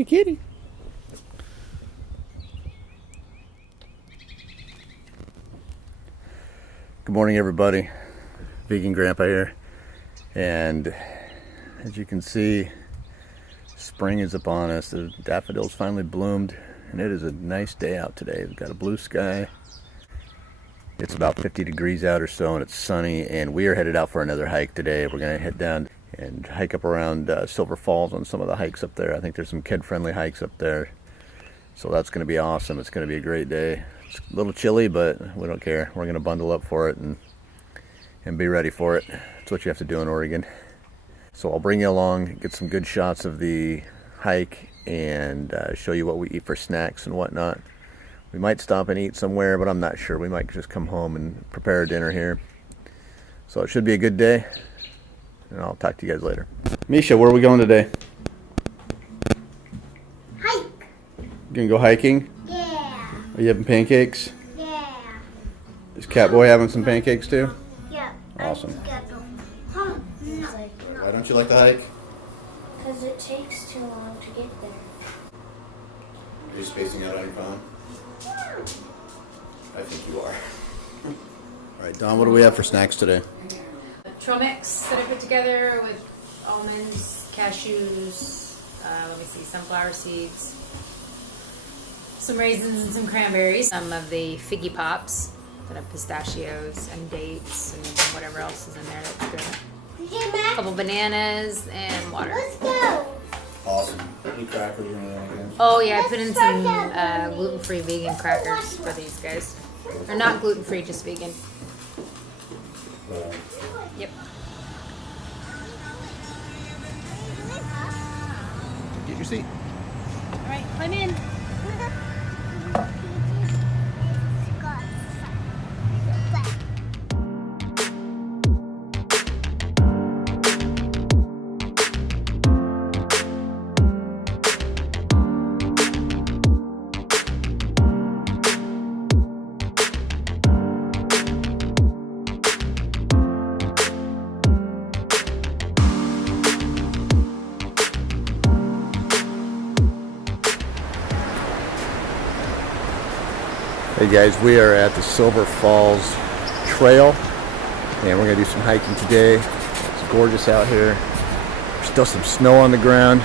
Kitty, kitty. Good morning, everybody. Vegan Grandpa here. And as you can see, spring is upon us. The daffodils finally bloomed, and it is a nice day out today. We've got a blue sky. It's about 50 degrees out or so, and it's sunny, and we are headed out for another hike today. We're going to head down and hike up around Silver Falls on some of the hikes up there. I think there's some kid-friendly hikes up there, so that's going to be awesome. It's going to be a great day. It's a little chilly, but we don't care. We're going to bundle up for it and be ready for it. That's what you have to do in Oregon. So I'll bring you along, get some good shots of the hike, and show you what we eat for snacks and whatnot. We might stop and eat somewhere, but I'm not sure. We might just come home and prepare dinner here. So it should be a good day, and I'll talk to you guys later. Misha, where are we going today? Hike. You gonna go hiking? Yeah. Are you having pancakes? Yeah. Is Catboy having some pancakes too? Yeah. Awesome. No. Why don't you like the hike? Because it takes too long to get there. Are you spacing out on your phone? I think you are. All right, Don, what do we have for snacks today? Trail mix that I put together with almonds, cashews, let me see, sunflower seeds, some raisins and some cranberries, some of the figgy pops that have pistachios and dates and whatever else is in there that's good. A couple bananas and water. Let's go. Awesome. Any crackers or anything again? Oh yeah, I put in some gluten-free vegan crackers for these guys. Or not gluten-free, just vegan. Yep. Get your seat. All right, climb in. Hey guys, we are at the Silver Falls Trail, and we're gonna do some hiking today. It's gorgeous out here. There's still some snow on the ground.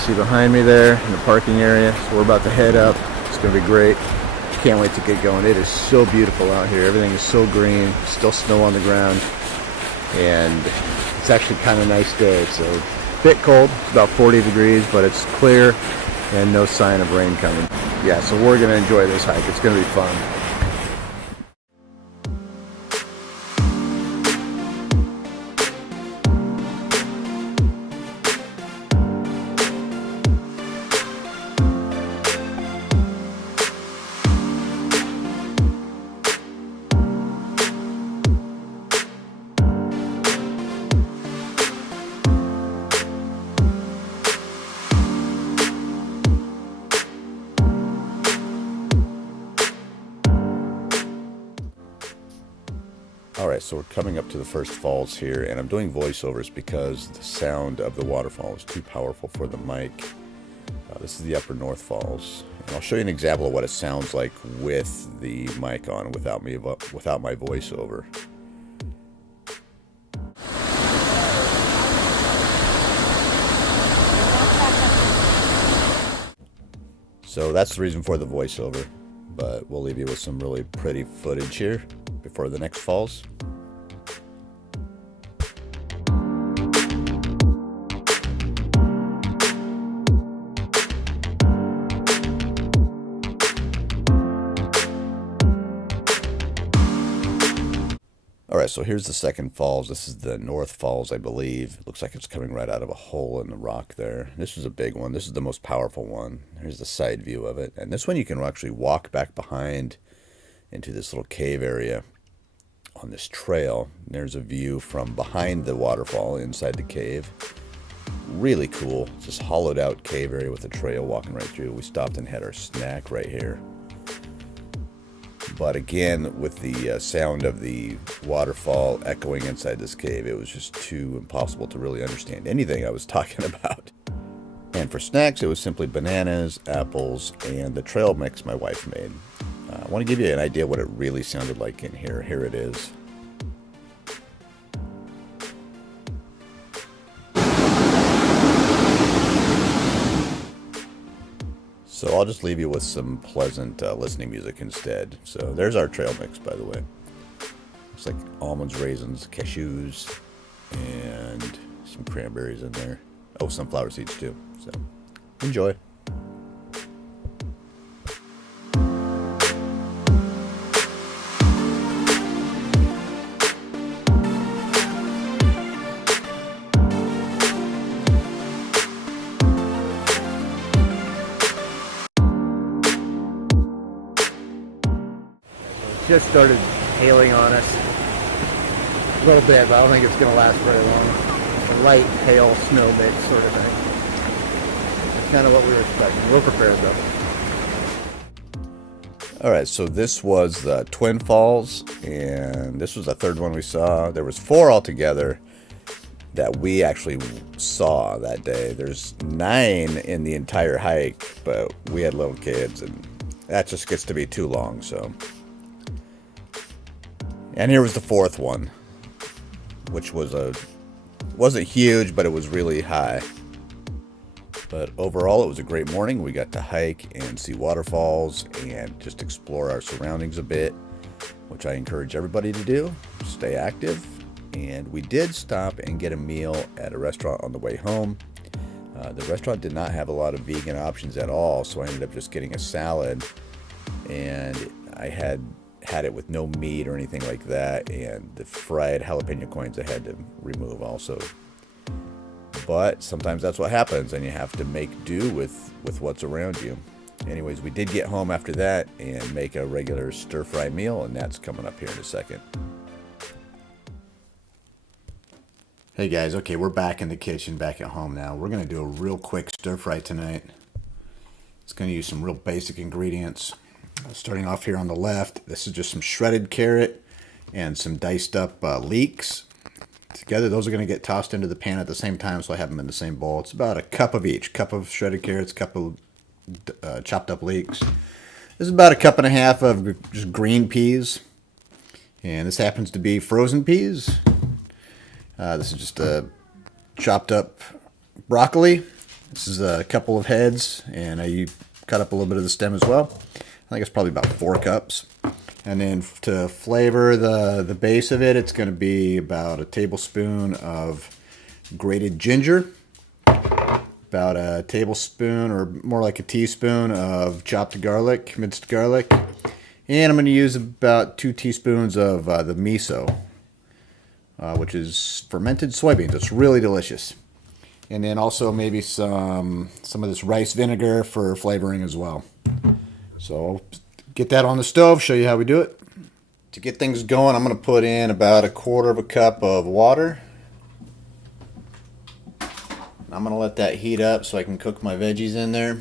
See behind me there in the parking area. So we're about to head up. It's gonna be great. Can't wait to get going. It is so beautiful out here. Everything is so green. Still snow on the ground, and it's actually kind of a nice day. It's a bit cold. It's about 40 degrees, but it's clear and no sign of rain coming. Yeah, so we're going to enjoy this hike. It's going to be fun. Alright, so we're coming up to the first falls here, and I'm doing voiceovers because the sound of the waterfall is too powerful for the mic. This is the Upper North Falls, and I'll show you an example of what it sounds like with the mic on, without my voiceover. So that's the reason for the voiceover, but we'll leave you with some really pretty footage here before the next falls. Alright, so here's the second falls. This is the North Falls, I believe. It looks like it's coming right out of a hole in the rock there. This is a big one. This is the most powerful one. Here's the side view of it. And this one you can actually walk back behind into this little cave area on this trail. There's a view from behind the waterfall inside the cave. Really cool. It's this hollowed out cave area with a trail walking right through. We stopped and had our snack right here. But again, with the sound of the waterfall echoing inside this cave, it was just too impossible to really understand anything I was talking about. And for snacks, it was simply bananas, apples, and the trail mix my wife made. I want to give you an idea what it really sounded like in here. Here it is. So I'll just leave you with some pleasant listening music instead. So there's our trail mix, by the way. Looks like almonds, raisins, cashews, and some cranberries in there. Oh, sunflower seeds too. So enjoy. Just started hailing on us a little bit, but I don't think it's going to last very long. A light hail snow mix sort of thing. That's kind of what we were expecting. We're prepared though. All right, so this was the Twin Falls, and this was the third one we saw. There was 4 altogether that we actually saw that day. There's 9 in the entire hike, but we had little kids, and that just gets to be too long, so. And here was the 4th one, which wasn't huge, but it was really high. But overall, it was a great morning. We got to hike and see waterfalls and just explore our surroundings a bit, which I encourage everybody to do. Stay active. And we did stop and get a meal at a restaurant on the way home. The restaurant did not have a lot of vegan options at all, so I ended up just getting a salad. And I had it with no meat or anything like that, and the fried jalapeno coins I had to remove also. But sometimes that's what happens, and you have to make do with what's around you. Anyways, we did get home after that and make a regular stir-fry meal, and that's coming up here in a second. Hey guys, okay, we're back in the kitchen, back at home now. We're going to do a real quick stir-fry tonight. It's going to use some real basic ingredients. Starting off here on the left, this is just some shredded carrot and some diced up leeks. Together, those are going to get tossed into the pan at the same time, so I have them in the same bowl. It's about a cup of each. Cup of shredded carrots, cup of chopped up leeks. This is about a cup and a half of just green peas. And this happens to be frozen peas. This is just a chopped up broccoli. This is a couple of heads, and I cut up a little bit of the stem as well. I think it's probably about 4 cups. And then to flavor the base of it, it's going to be about a tablespoon of grated ginger, about a tablespoon or more like a teaspoon of chopped garlic, minced garlic, and I'm going to use about 2 teaspoons of the miso, which is fermented soybeans. It's really delicious. And then also maybe some of this rice vinegar for flavoring as well. So I'll get that on the stove, show you how we do it. To get things going, I'm going to put in about 1/4 cup of water. I'm going to let that heat up so I can cook my veggies in there.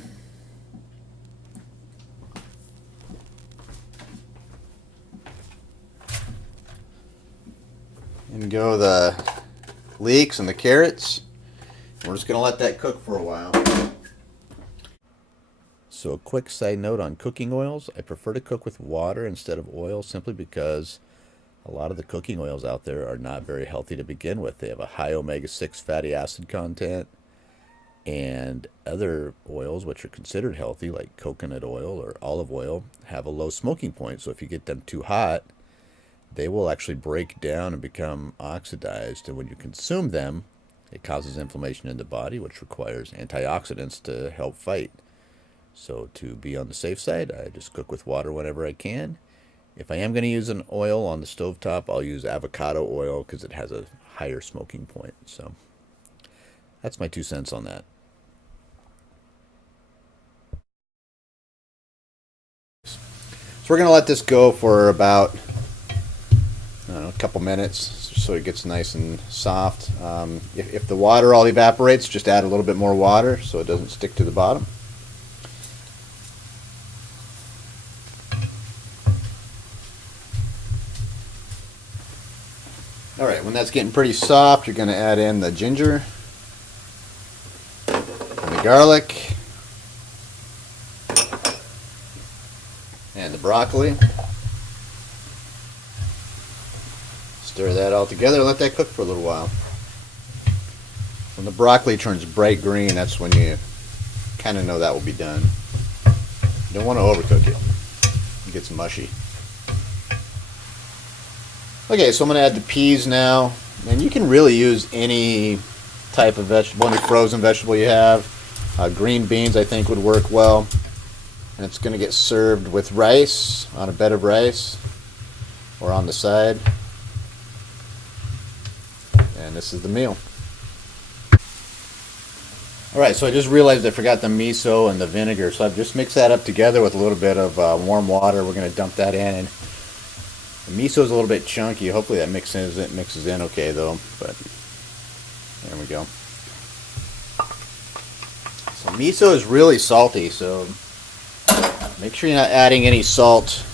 In go the leeks and the carrots. We're just going to let that cook for a while. So a quick side note on cooking oils. I prefer to cook with water instead of oil simply because a lot of the cooking oils out there are not very healthy to begin with. They have a high omega-6 fatty acid content, and other oils which are considered healthy like coconut oil or olive oil have a low smoking point. So if you get them too hot, they will actually break down and become oxidized, and when you consume them, it causes inflammation in the body, which requires antioxidants to help fight. So to be on the safe side, I just cook with water whenever I can. If I am going to use an oil on the stovetop, I'll use avocado oil because it has a higher smoking point. So that's my 2 cents on that. So we're going to let this go for about a couple minutes so it gets nice and soft. If the water all evaporates, just add a little bit more water so it doesn't stick to the bottom. All right, when that's getting pretty soft, you're going to add in the ginger and the garlic. And the broccoli. Stir that all together and let that cook for a little while. When the broccoli turns bright green, that's when you kind of know that will be done. You don't want to overcook it. It gets mushy. Okay, so I'm going to add the peas now. And you can really use any type of vegetable, any frozen vegetable you have. Green beans, I think, would work well. And it's going to get served with rice, on a bed of rice, or on the side. And this is the meal. Alright, so I just realized I forgot the miso and the vinegar, so I've just mixed that up together with a little bit of warm water. We're going to dump that in. And the miso is a little bit chunky. Hopefully that mixes in okay though. But there we go. So miso is really salty, so make sure you're not adding any salt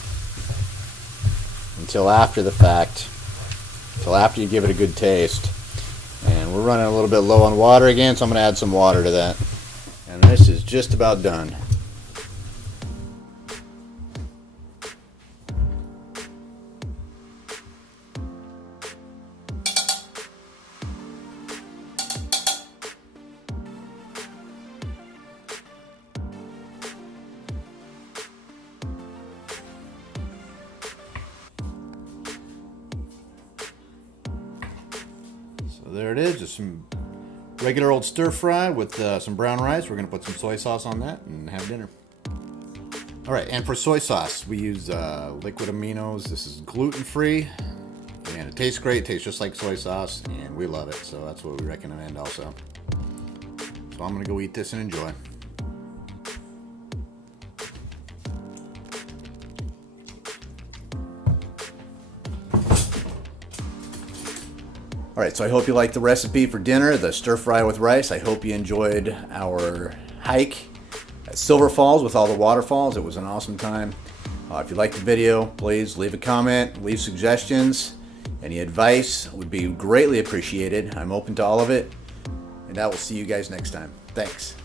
until after the fact, until after you give it a good taste. And we're running a little bit low on water again, so I'm going to add some water to that. And this is just about done. So there it is, just some regular old stir fry with some brown rice. We're going to put some soy sauce on that and have dinner. Alright, and for soy sauce, we use liquid aminos. This is gluten free, and it tastes great. It tastes just like soy sauce, and we love it, so that's what we recommend also. So I'm going to go eat this and enjoy. Alright, so I hope you liked the recipe for dinner, the stir fry with rice. I hope you enjoyed our hike at Silver Falls with all the waterfalls. It was an awesome time. If you liked the video, please leave a comment, leave suggestions. Any advice would be greatly appreciated. I'm open to all of it. And I will see you guys next time. Thanks.